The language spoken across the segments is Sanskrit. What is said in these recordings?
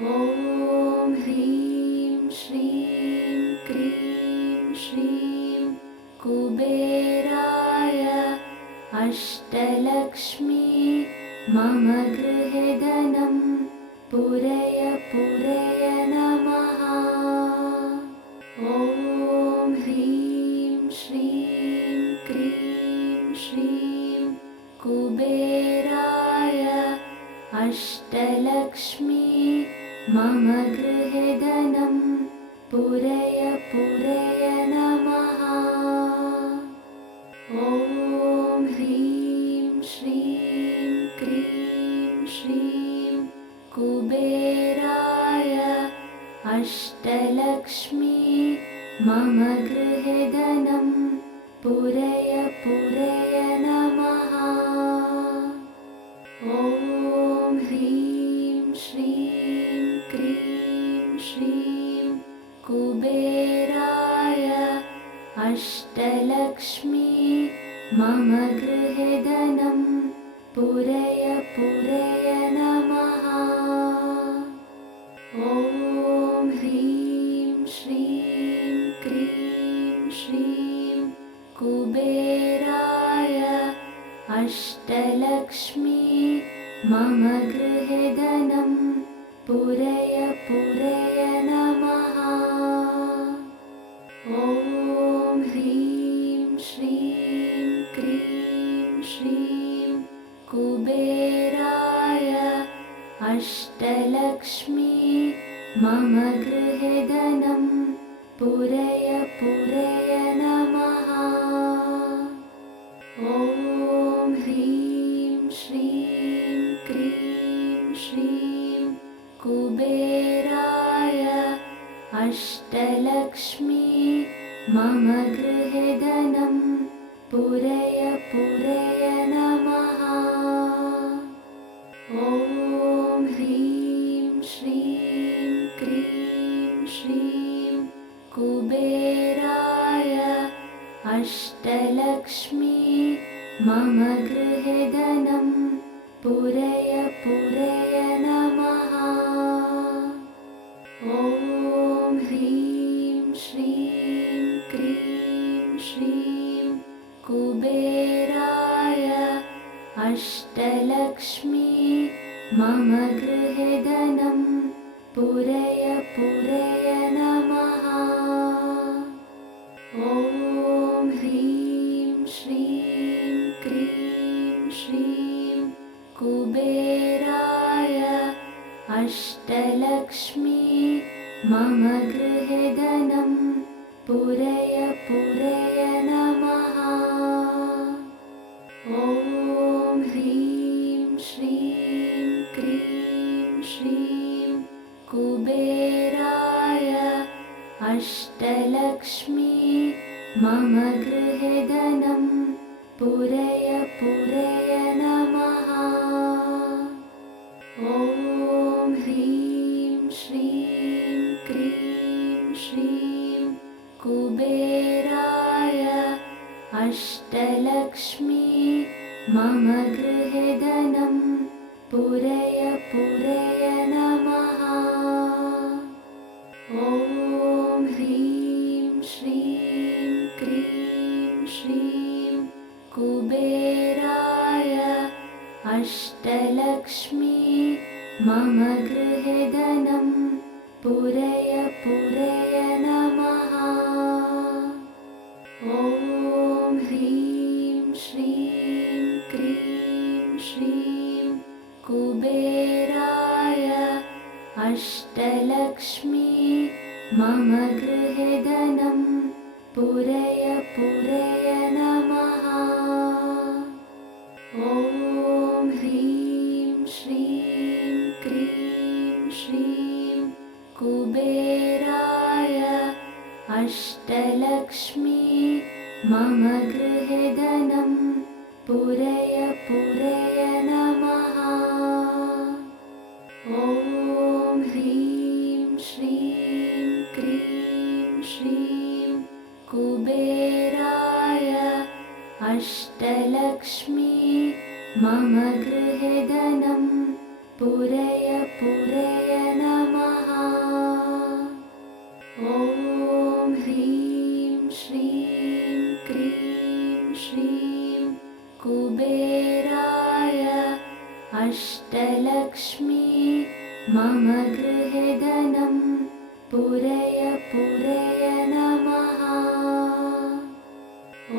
ॐ ह्रीं श्रीं क्रीं श्रीं कुबेराय अष्टलक्ष्मी मम गृहे धनं पूरय पूरय नमः। ॐ ह्रीं श्रीं क्रीं श्रीं कुबेराय अष्टलक्ष्मी मम गृहे धनं पूरय पूरय नमः। ॐ ह्रीं श्रीं क्रीं श्रीं कुबेराय अष्टलक्ष्मी मम गृहे धनं पूरय पूरय नमः। ॐ ह्रीं श्रीं क्रीं श्रीं कुबेराय अष्टलक्ष्मी मम गृहे धनं पूरय पूरय नमः। ॐ ह्रीं श्रीं क्रीं श्रीं कुबेराय अष्टलक्ष्मी मम गृहे धनं पूरय पूरय नमः। ॐ ह्रीं श्रीं क्रीं श्रीं कुबेराय अष्टलक्ष्मी मम गृहे धनं पूरय पूरय नमः। ॐ ह्रीं श्रीं क्रीं श्रीं कुबेराय अष्टलक्ष्मी मम गृहे धनं पूरय पूरय नमः। ॐ ह्रीं श्रीं क्रीं श्रीं कुबेराय अष्टलक्ष्मी मम गृहे धनं पूरय पूरय नमः। ॐ ह्रीं श्रीं क्रीं श्रीं कुबेराय अष्टलक्ष्मी मम गृहे धनं पूरय पूरय नमः। ॐ ह्रीं श्रीं क्रीं श्रीं कुबेराय अष्टलक्ष्मी मम गृहे धनं पूरय पूरय नमः। ॐ ह्रीं श्रीं क्रीं श्रीं कुबेराय अष्टलक्ष्मी मम गृहे धनं पूरय पूरय नमः। ॐ ह्रीं श्रीं क्रीं श्रीं कुबेराय अष्टलक्ष्मी मम गृहे धनं पूरय पूरय नमः। ॐ ह्रीं श्रीं क्रीं श्रीं कुबेराय अष्टलक्ष्मी मम गृहे धनं पूरय पूरय नमः। ॐ ह्रीं श्रीं क्रीं श्रीं कुबेराय अष्टलक्ष्मी मम गृहे धनं पूरय पूरय नमः। ॐ ह्रीं श्रीं क्रीं श्रीं कुबेराय अष्टलक्ष्मी मम गृहे धनं पूरय पूरय नमः। ॐ ह्रीं श्रीं क्रीं श्रीं कुबेराय अष्टलक्ष्मी मम गृहे धनं पूरय पूरय नमः। मम गृहे धनं पूरय पूरय नमः।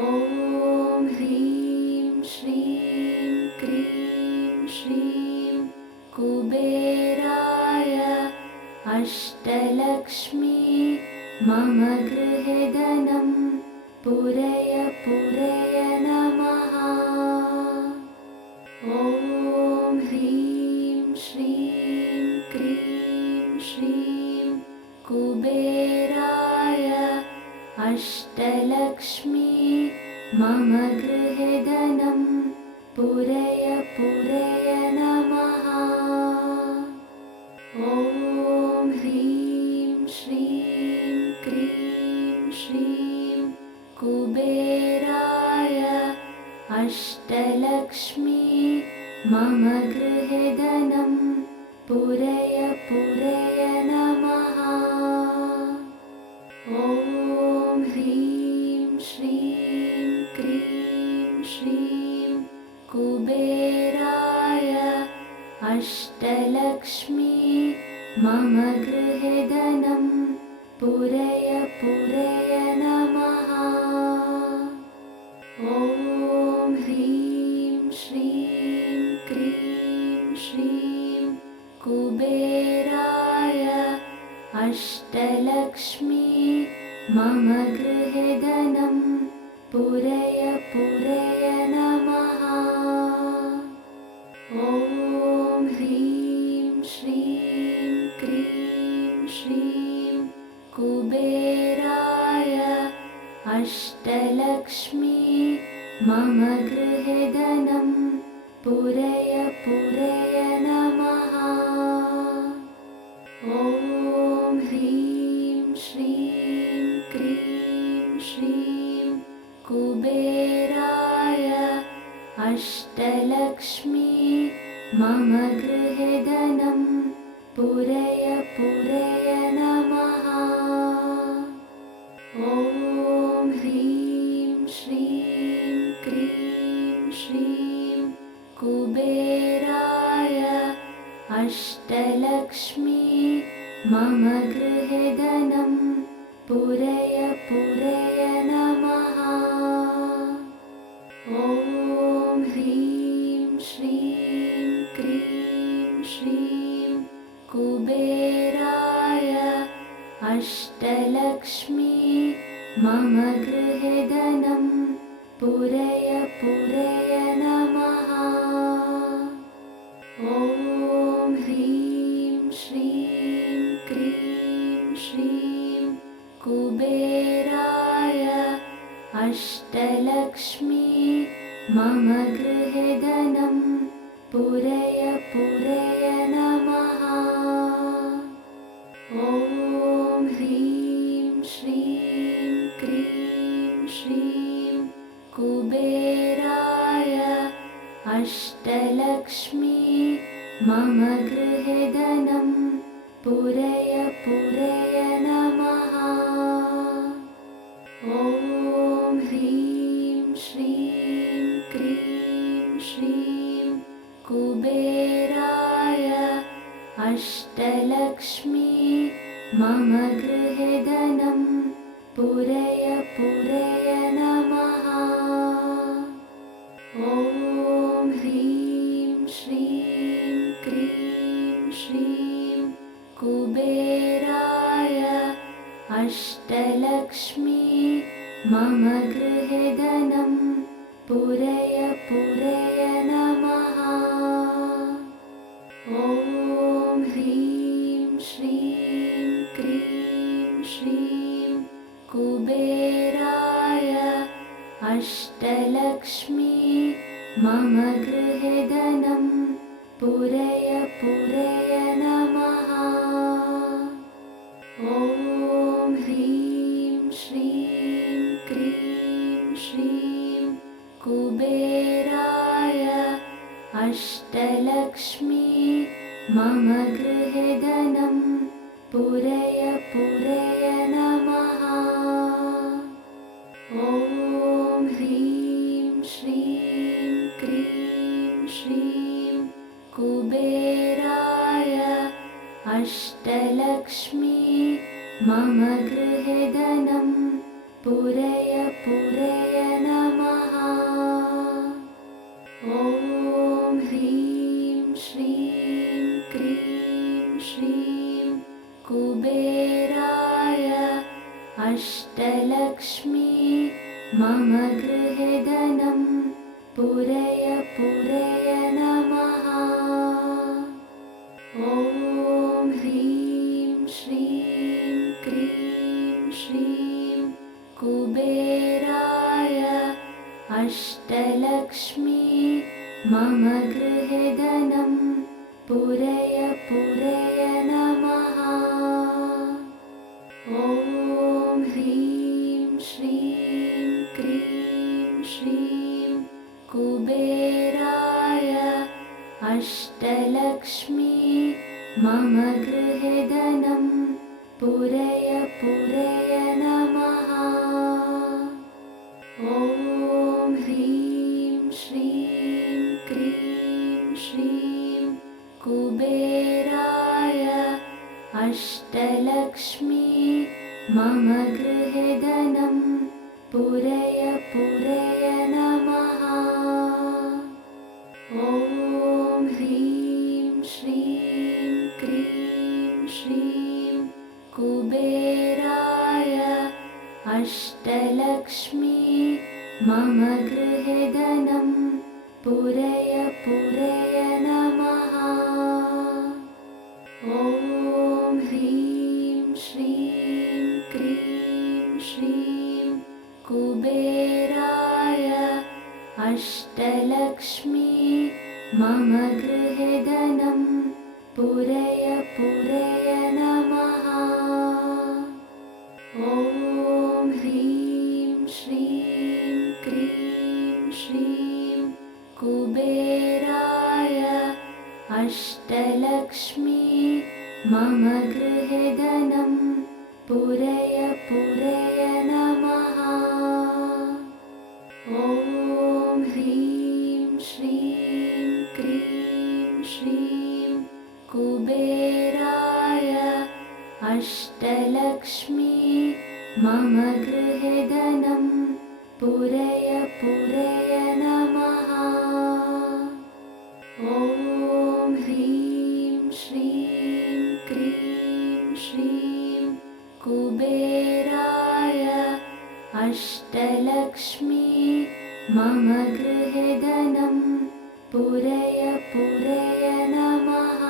ॐ ह्रीं श्रीं क्रीं श्रीं कुबेराय अष्टलक्ष्मी मम गृहे धनं पूरय पूरय नमः। ॐ ह्रीं श्रीं क्रीं श्रीं कुबेराय अष्टलक्ष्मी मम गृहे धनं पूरय पूरय नमः। ॐ ह्रीं श्रीं क्रीं श्रीं कुबेराय अष्टलक्ष्मी मम गृहे धनं पूरय पूरय नमः। ॐ ह्रीं श्रीं क्रीं श्रीं कुबेराय अष्टलक्ष्मी मम गृहे धनं पूरय पूरय नमः। ॐ ह्रीं श्रीं क्रीं श्रीं कुबेराय अष्टलक्ष्मी मम गृहे धनं पूरय पूरय नमः। ॐ ह्रीं श्रीं क्रीं श्रीं कुबेराय अष्टलक्ष्मी मम गृहे धनं पूरय पूरय नमः। ॐ ह्रीं श्रीं क्रीं श्रीं कुबेराय अष्टलक्ष्मी मम गृहे धनं पूरय पूरय नमः। ॐ ह्रीं श्रीं क्रीं श्रीं कुबेराय अष्टलक्ष्मी मम गृहे धनं पूरय पूरय नमः। ॐ ह्रीं श्रीं क्रीं श्रीं कुबेराय अष्टलक्ष्मी मम गृहे धनं पूरय पूरय नमः। ॐ ह्रीं श्रीं क्रीं श्रीं कुबेराय अष्टलक्ष्मी मम गृहे धनं पूरय पूरय नमः। ॐ ह्रीं श्रीं क्रीं श्रीं कुबेराय अष्टलक्ष्मी मम गृहे धनं पूरय पूरय नमः। ॐ ह्रीं श्रीं क्रीं श्रीं कुबेराय अष्टलक्ष्मी मम गृहे धनं पूरय पूरय नमः। ॐ ह्रीं श्रीं क्रीं श्रीं कुबेराय अष्टलक्ष्मी मम गृहे धनं पूरय पूरय नमः। ॐ ह्रीं श्रीं क्रीं श्रीं कुबेराय अष्टलक्ष्मी मम गृहे धनं पूरय पूरय नमः। ॐ ह्रीं श्रीं क्रीं श्रीं कुबेराय अष्टलक्ष्मी मम गृहे धनं पूरय पूरय नमः। ॐ ह्रीं श्रीं क्रीं श्रीं कुबेराय अष्टलक्ष्मी मम गृहे धनं पूरय पूरय नमः। ॐ ह्रीं श्रीं क्रीं श्रीं कुबेराय अष्टलक्ष्मी मम गृहे धनं पूरय पूरय नमः। ॐ ह्रीं श्रीं क्रीं श्रीं कुबेराय अष्टलक्ष्मी मम गृहे धनं पूरय पूरय नमः। ॐ ह्रीं श्रीं क्रीं श्रीं कुबेराय अष्टलक्ष्मी मम गृहे धनं पूरय पूरय नमः। ॐ ह्रीं श्रीं क्रीं श्रीं कुबेराय अष्टलक्ष्मी मम गृहे धनं पूरय पूरय नमः। ॐ ह्रीं श्रीं क्रीं श्रीं कुबेराय अष्टलक्ष्मी मम गृहे धनं पूरय पूरय नमः। ॐ ह्रीं श्रीं क्रीं श्रीं कुबेराय अष्टलक्ष्मी मम गृहे धनं पूरय पूरय नमः। ॐ ह्रीं श्रीं क्रीं श्रीं कुबेराय अष्टलक्ष्मी मम गृहे धनं पूरय पूरय नमः। ॐ ह्रीं श्रीं क्रीं श्रीं कुबेराय अष्टलक्ष्मी मम गृहे धनं पूरय पूरय नमः। ॐ ह्रीं श्रीं क्रीं श्रीं कुबेराय अष्टलक्ष्मी मम गृहे धनं पूरय पूरय नमः।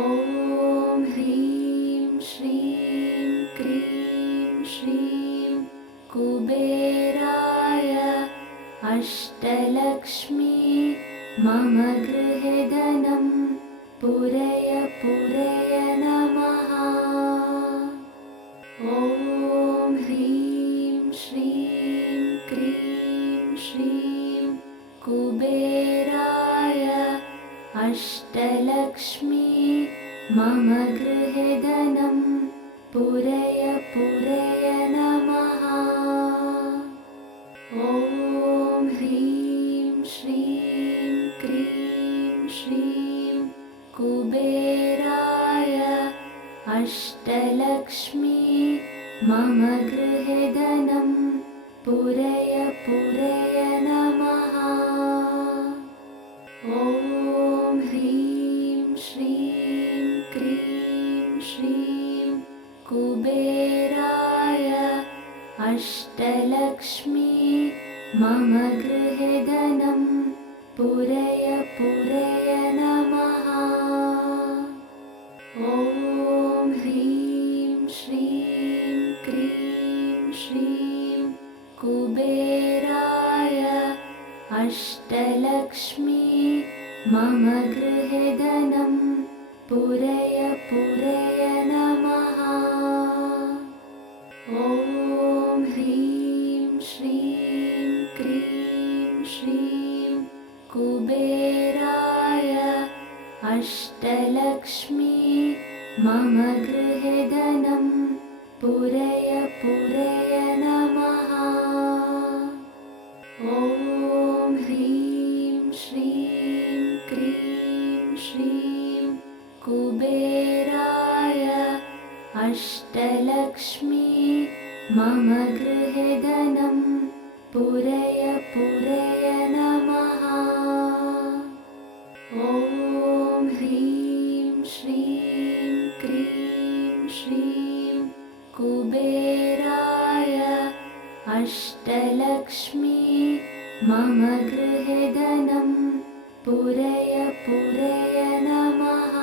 ॐ ह्रीं श्रीं क्रीं श्रीं कुबेराय अष्टलक्ष्मी मम गृहे धनं पूरय पूरय नमः। ॐ ह्रीं श्रीं क्रीं श्रीं कुबेराय अष्टलक्ष्मी मम गृहे धनं पूरय पूरय नमः। ॐ ह्रीं श्रीं क्रीं श्रीं कुबेराय अष्टलक्ष्मी मम गृहे धनं पूरय पूरय नमः। ॐ ह्रीं श्रीं क्रीं श्रीं कुबेराय अष्टलक्ष्मी मम गृहे धनं पूरय पूरय नमः। ॐ ह्रीं श्रीं क्रीं श्रीं कुबेराय अष्टलक्ष्मी मम गृहे धनं पूरय पूरय नमः। ॐ ह्रीं श्रीं क्रीं श्रीं कुबेराय अष्टलक्ष्मी मम गृहे धनं पूरय पूरय नमः। ॐ ह्रीं श्रीं क्रीं श्रीं कुबेराय अष्टलक्ष्मी मम गृहे धनं पूरय पूरय नमः। ॐ ह्रीं श्रीं क्रीं श्रीं कुबेराय अष्टलक्ष्मी मम गृहे धनं पूरय पूरय नमः।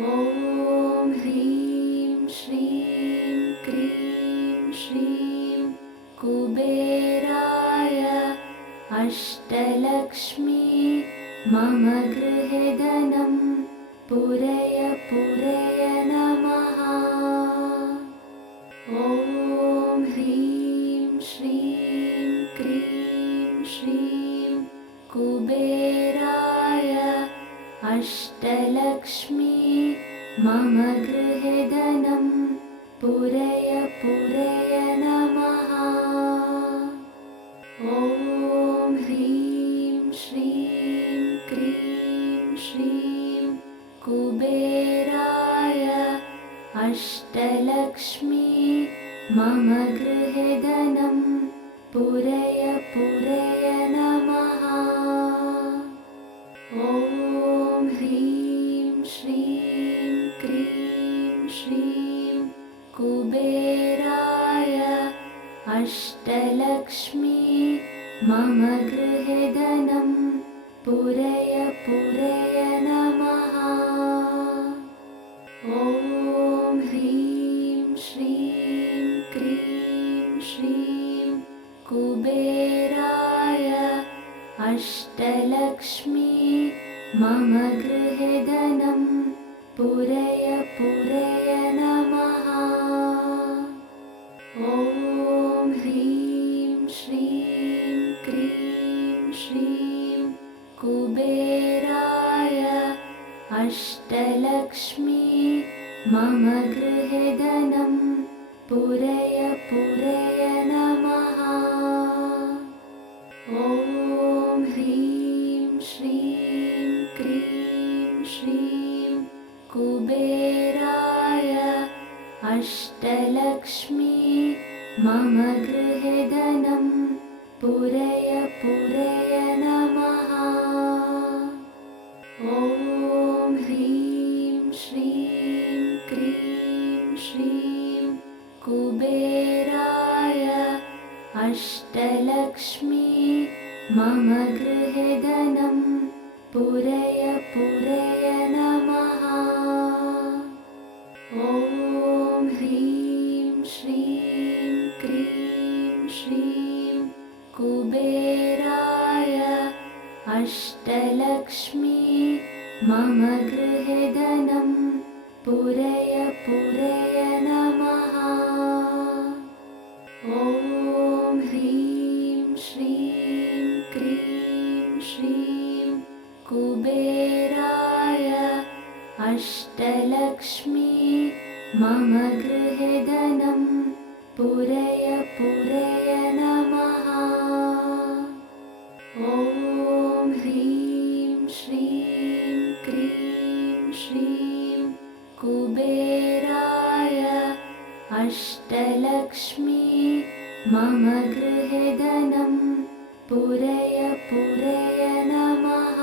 ॐ ह्रीं श्रीं क्रीं श्रीं कुबेराय अष्टलक्ष्मी मम गृहे धनं पूरय पूरय नमः। ॐ ह्रीं श्रीं क्रीं श्रीं कुबेराय अष्टलक्ष्मी मम गृहे धनं पूरय पूरय नमः। ॐ ह्रीं श्रीं क्रीं श्रीं कुबेराय अष्टलक्ष्मी मम गृहे धनं पूरय पूरय नमः। ॐ ह्रीं श्रीं क्रीं श्रीं कुबेराय अष्टलक्ष्मी मम गृहे धनं पूरय पूरय नमः। ॐ ह्रीं श्रीं क्रीं श्रीं कुबेराय अष्टलक्ष्मी मम गृहे धनं पूरय पूरय नमः। ॐ ह्रीं श्रीं क्रीं श्रीं कुबेराय अष्टलक्ष्मी मम गृहे धनं पूरय पूरय नमः। ॐ ह्रीं श्रीं क्रीं श्रीं कुबेराय अष्टलक्ष्मी मम गृहे धनं पूरय पूरय नमः। ॐ ह्रीं श्रीं क्रीं श्रीं कुबेराय अष्टलक्ष्मी मम गृहे धनं पूरय पूरय नमः। ॐ ह्रीं श्रीं क्रीं श्रीं कुबेराय अष्टलक्ष्मी मम गृहे धनं पूरय पूरय नमः। ॐ ह्रीं श्रीं क्रीं श्रीं कुबेराय अष्टलक्ष्मी मम गृहे धनं पूरय पूरय नमः। ॐ ह्रीं श्रीं क्रीं श्रीं कुबेराय अष्टलक्ष्मी मम गृहे धनं पूरय पूरय नमः।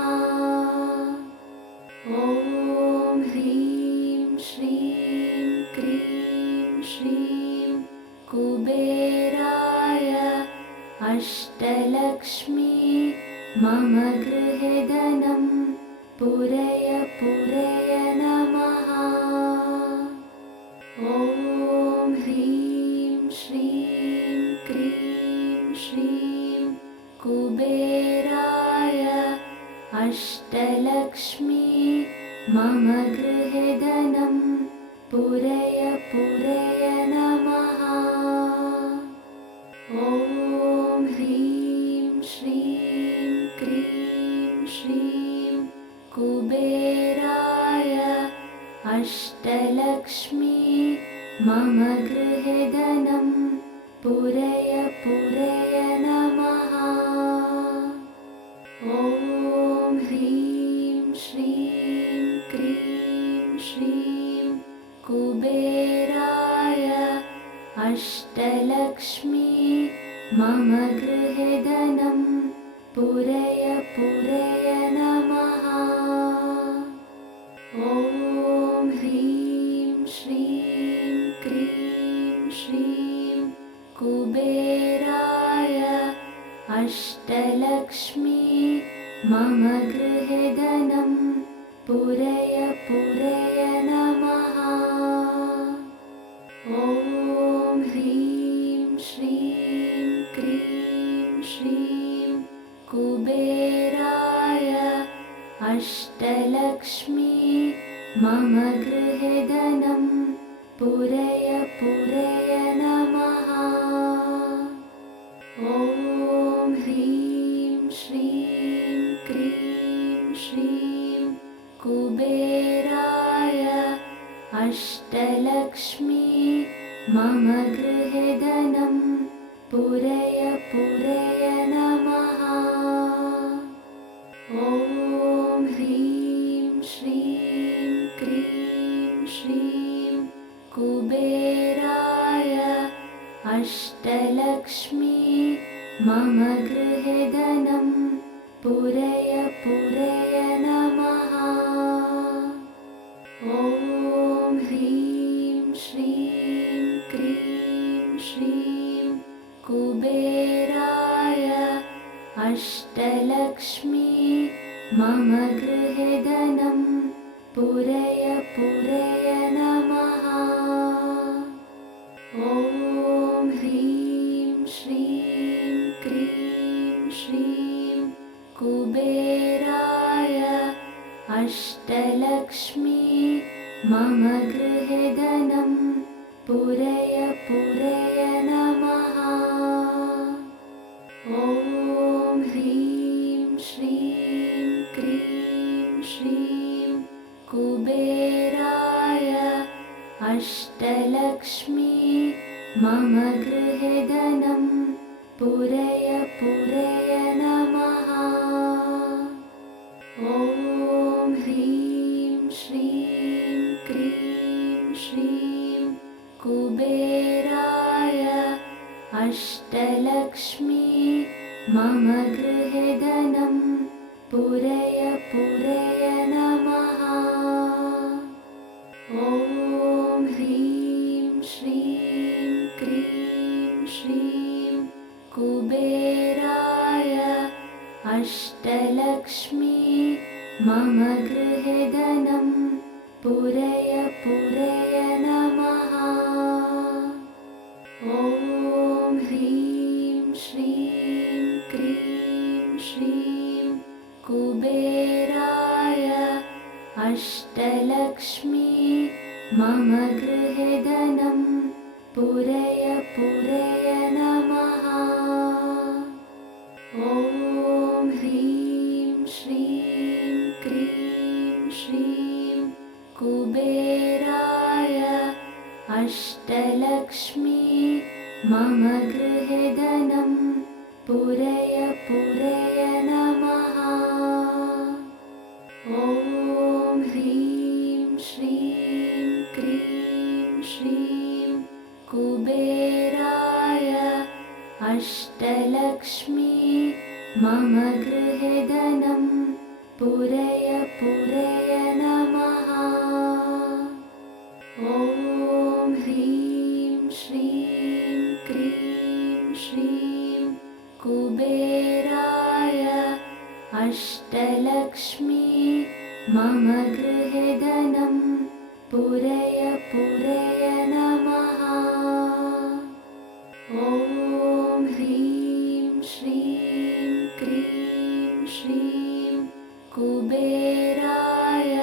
ॐ ह्रीं श्रीं क्रीं श्रीं कुबेराय अष्टलक्ष्मी मम गृहे धनं पूरय पूरय नमः। ॐ ह्रीं श्रीं क्रीं श्रीं कुबेराय अष्टलक्ष्मी मम गृहे धनं पूरय पूरय नमः। ॐ ह्रीं श्रीं क्रीं श्रीं कुबेराय अष्टलक्ष्मी मम गृहे धनं पूरय पूरय नमः। ॐ ह्रीं श्रीं कुबेराय अष्टलक्ष्मी मम गृहे धनं पूरय पूरय नमः। ॐ ह्रीं श्रीं क्रीं श्रीं कुबेराय अष्टलक्ष्मी मम गृहे धनं पूरय पूरय नमः। ॐ ह्रीं श्रीं क्रीं श्रीं कुबेराय अष्टलक्ष्मी मम गृहे धनं पूरय पूरय नमः। ॐ ह्रीं श्रीं क्रीं श्रीं कुबेराय अष्टलक्ष्मी मम गृहे धनं पूरय पूरय नमः। ॐ ह्रीं श्रीं क्रीं श्रीं कुबेराय अष्टलक्ष्मी मम गृहे धनं पूरय पूरय नमः। ॐ ह्रीं श्रीं क्रीं श्रीं कुबेराय अष्टलक्ष्मी मम गृहे धनं पूरय पूरय नमः। ॐ ह्रीं श्रीं क्रीं श्रीं कुबेराय अष्टलक्ष्मी मम गृहे धनं पूरय पूरय नमः। ॐ ह्रीं श्रीं क्रीं श्रीं कुबेराय अष्टलक्ष्मी मम गृहे धनं पूरय पूरय नमः। ॐ ह्रीं श्रीं क्रीं श्रीं कुबेराय अष्टलक्ष्मी मम गृहे धनं पूरय पूरय नमः। ॐ ह्रीं श्रीं क्रीं श्रीं कुबेराय अष्टलक्ष्मी मम गृहे धनं पूरय पूरय नमः। ॐ ह्रीं श्रीं क्रीं श्रीं कुबेराय अष्टलक्ष्मी मम गृहे धनं पूरय पूरय नमः। ॐ ह्रीं श्रीं क्रीं श्रीं कुबेराय अष्टलक्ष्मी मम गृहे धनं पूरय पूरय नमः। ॐ ह्रीं श्रीं क्रीं श्रीं कुबेराय अष्टलक्ष्मी मम गृहे धनं पूरय पूरय नमः। ॐ ह्रीं श्रीं क्रीं श्रीं कुबेराय अष्टलक्ष्मी मम गृहे धनं पूरय पूरय नमः। ॐ ह्रीं श्रीं क्रीं श्रीं कुबेराय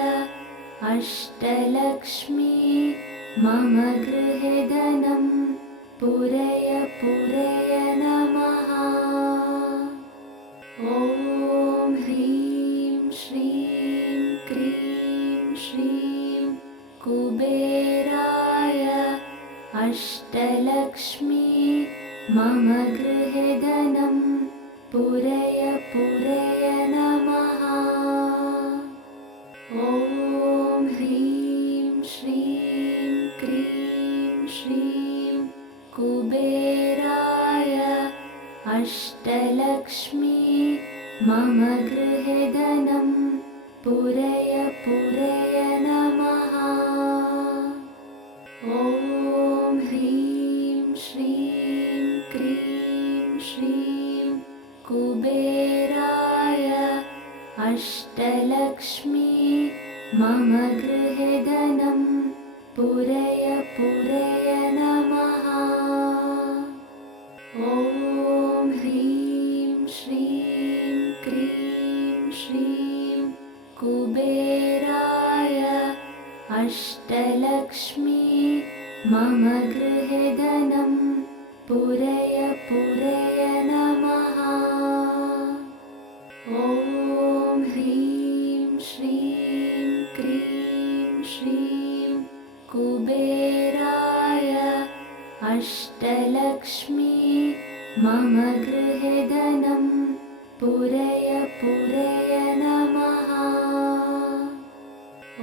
अष्टलक्ष्मी मम गृहे धनं पूरय पूरय नमः। ॐ ह्रीं श्रीं क्रीं श्रीं कुबेराय अष्टलक्ष्मी मम गृहे धनं पूरय पूरय नमः। ॐ ह्रीं श्रीं क्रीं श्रीं कुबेराय अष्टलक्ष्मी मम गृहे धनं पूरय पूरय नमः। ॐ ह्रीं श्रीं क्रीं श्रीं कुबेराय अष्टलक्ष्मी मम गृहे धनं पूरय पूरय नमः। ॐ ह्रीं श्रीं क्रीं श्रीं कुबेराय अष्टलक्ष्मी मम गृहे धनं पूरय पूरय नमः। ॐ ह्रीं श्रीं क्रीं श्रीं कुबेराय अष्टलक्ष्मी मम गृहे धनं पूरय पूरय नमः।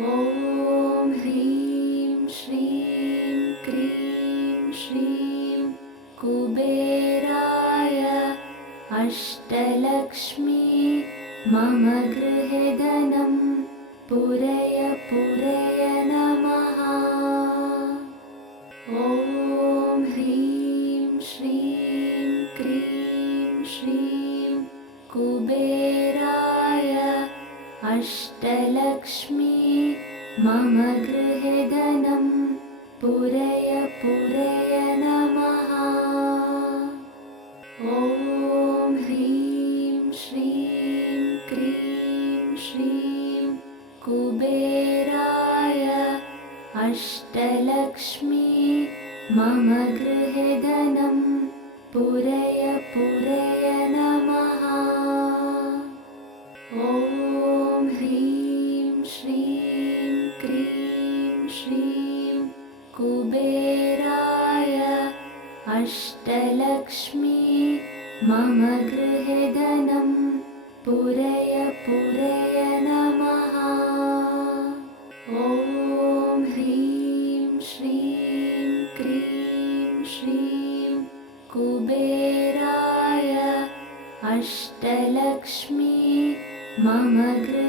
ॐ ह्रीं श्रीं क्रीं श्रीं कुबेराय अष्टलक्ष्मी मम गृहे धनं पूरय पूरय नमः। ॐ ह्रीं श्रीं क्रीं श्रीं कुबेराय अष्टलक्ष्मी मम गृहे धनं पूरय पूरय नमः। ॐ ह्रीं श्रीं क्रीं श्रीं कुबेराय अष्टलक्ष्मी मम गृहे धनं पूरय पूरय नमः। ॐ ह्रीं श्रीं क्रीं श्रीं कुबेराय अष्टलक्ष्मी मम गृहे धनं पूरय पूरय नमः। ॐ ह्रीं श्रीं क्रीं श्रीं कुबेराय अष्टलक्ष्मी मम गृहे